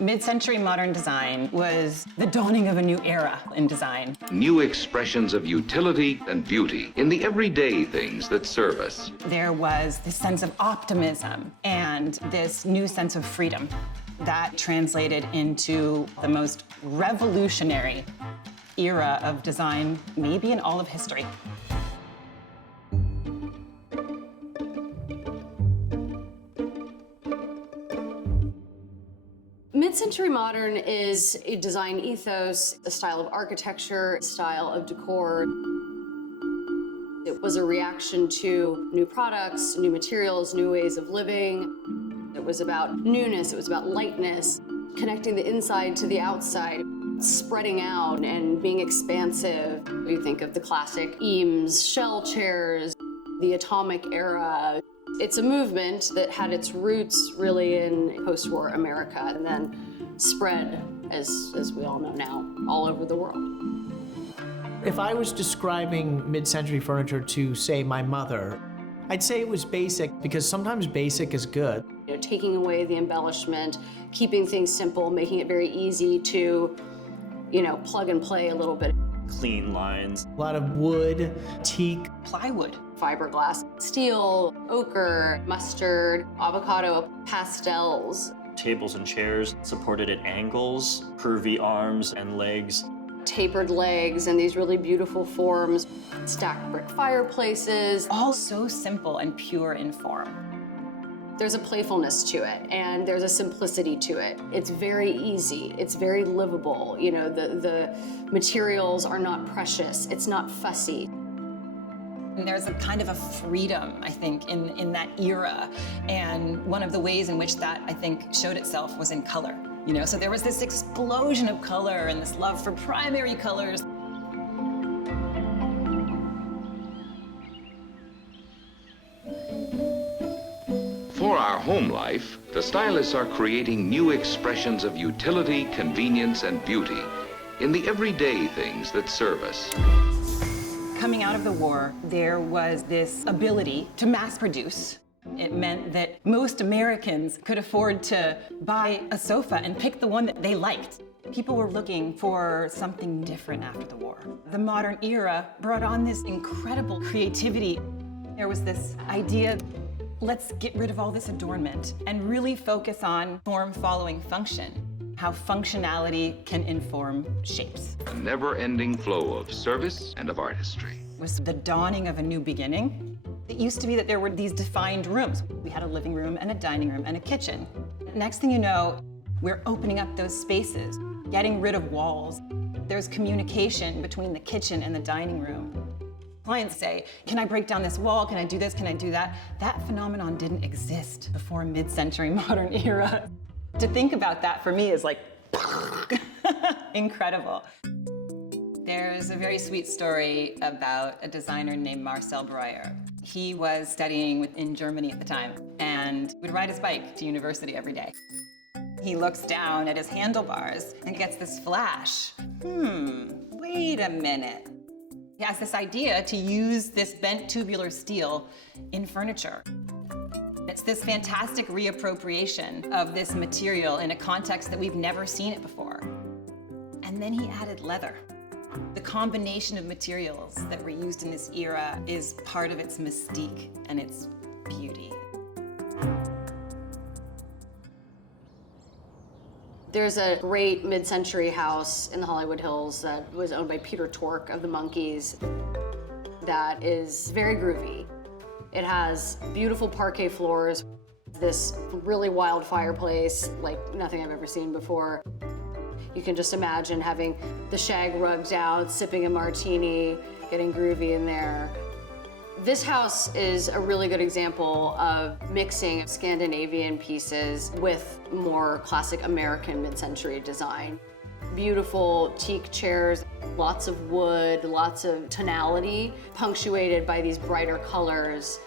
Mid-century modern design was the dawning of a new era in design. New expressions of utility and beauty in the everyday things that serve us. There was this sense of optimism and this new sense of freedom that translated into the most revolutionary era of design, maybe in all of history. Mid-century modern is a design ethos, a style of architecture, a style of decor. It was a reaction to new products, new materials, new ways of living. It was about newness, it was about lightness, connecting the inside to the outside, spreading out and being expansive. You think of the classic Eames shell chairs, the atomic era. It's a movement that had its roots really in post-war America and then spread, as we all know now, all over the world. If I was describing mid-century furniture to, say, my mother, I'd say it was basic because sometimes basic is good. You know, taking away the embellishment, keeping things simple, making it very easy to, you know, plug and play a little bit. Clean lines. A lot of wood, teak, Plywood. Fiberglass, steel, ochre, mustard, avocado, pastels. Tables and chairs supported at angles, curvy arms and legs. Tapered legs and these really beautiful forms. Stacked brick fireplaces. All so simple and pure in form. There's a playfulness to it and there's a simplicity to it. It's very easy, it's very livable. You know, the materials are not precious, it's not fussy. And there's a kind of a freedom, I think, in that era. And one of the ways in which that, I think, showed itself was in color. You know, so there was this explosion of color and this love for primary colors. For our home life, the stylists are creating new expressions of utility, convenience, and beauty in the everyday things that serve us. Coming out of the war, there was this ability to mass produce. It meant that most Americans could afford to buy a sofa and pick the one that they liked. People were looking for something different after the war. The modern era brought on this incredible creativity. There was this idea, let's get rid of all this adornment and really focus on form following function. How functionality can inform shapes. A never-ending flow of service and of artistry. It was the dawning of a new beginning. It used to be that there were these defined rooms. We had a living room and a dining room and a kitchen. Next thing you know, we're opening up those spaces, getting rid of walls. There's communication between the kitchen and the dining room. Clients say, can I break down this wall? Can I do this? Can I do that? That phenomenon didn't exist before mid-century modern era. To think about that for me is like incredible. There's a very sweet story about a designer named Marcel Breuer. He was studying in Germany at the time and would ride his bike to university every day. He looks down at his handlebars and gets this flash. Wait a minute. He has this idea to use this bent tubular steel in furniture. It's this fantastic reappropriation of this material in a context that we've never seen it before. And then he added leather. The combination of materials that were used in this era is part of its mystique and its beauty. There's a great mid-century house in the Hollywood Hills that was owned by Peter Tork of the Monkees that is very groovy. It has beautiful parquet floors, this really wild fireplace like nothing I've ever seen before. You can just imagine having the shag rugs out, sipping a martini, getting groovy in there. This house is a really good example of mixing Scandinavian pieces with more classic American mid-century design. Beautiful teak chairs, lots of wood, lots of tonality, punctuated by these brighter colors.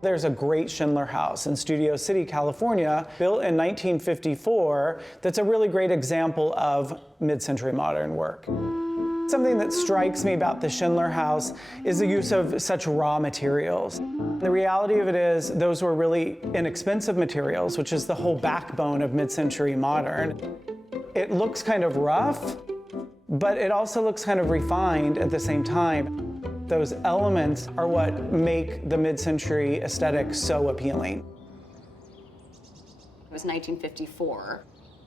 There's a great Schindler House in Studio City, California, built in 1954, that's a really great example of mid-century modern work. Something that strikes me about the Schindler House is the use of such raw materials. The reality of it is those were really inexpensive materials, which is the whole backbone of mid-century modern. It looks kind of rough, but it also looks kind of refined at the same time. Those elements are what make the mid-century aesthetic so appealing. It was 1954.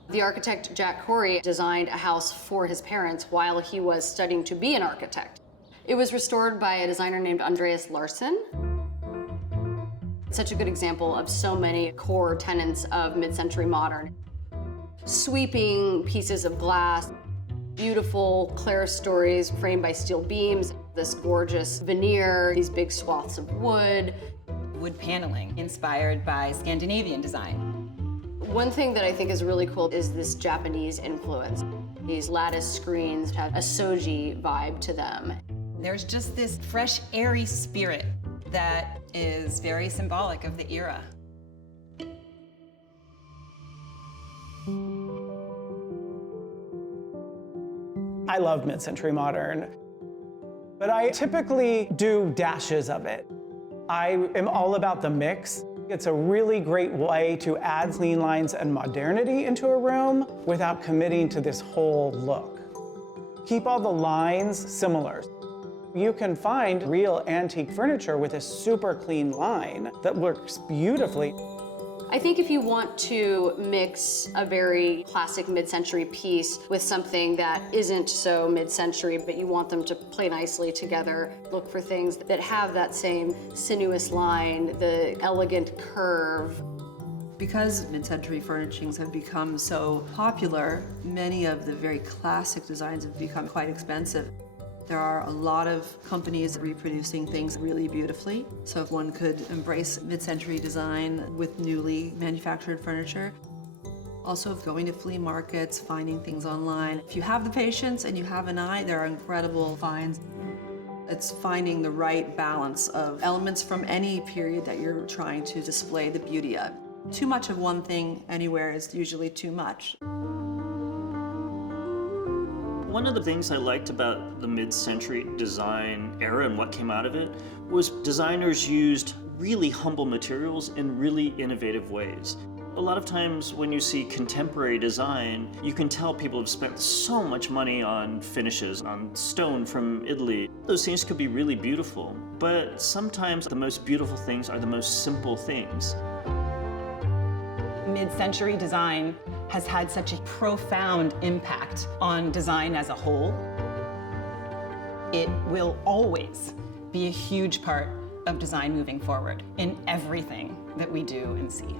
The architect Jack Corey designed a house for his parents while he was studying to be an architect. It was restored by a designer named Andreas Larson. It's such a good example of so many core tenets of mid-century modern. Sweeping pieces of glass, beautiful clerestories framed by steel beams, this gorgeous veneer, these big swaths of wood. Wood paneling inspired by Scandinavian design. One thing that I think is really cool is this Japanese influence. These lattice screens have a soji vibe to them. There's just this fresh, airy spirit that is very symbolic of the era. I love mid-century modern, but I typically do dashes of it. I am all about the mix. It's a really great way to add clean lines and modernity into a room without committing to this whole look. Keep all the lines similar. You can find real antique furniture with a super clean line that works beautifully. I think if you want to mix a very classic mid-century piece with something that isn't so mid-century, but you want them to play nicely together, look for things that have that same sinuous line, the elegant curve. Because mid-century furnishings have become so popular, many of the very classic designs have become quite expensive. There are a lot of companies reproducing things really beautifully. So if one could embrace mid-century design with newly manufactured furniture. Also going to flea markets, finding things online. If you have the patience and you have an eye, there are incredible finds. It's finding the right balance of elements from any period that you're trying to display the beauty of. Too much of one thing anywhere is usually too much. One of the things I liked about the mid-century design era and what came out of it was designers used really humble materials in really innovative ways. A lot of times when you see contemporary design, you can tell people have spent so much money on finishes, on stone from Italy. Those things could be really beautiful, but sometimes the most beautiful things are the most simple things. Mid-century design has had such a profound impact on design as a whole. It will always be a huge part of design moving forward in everything that we do and see.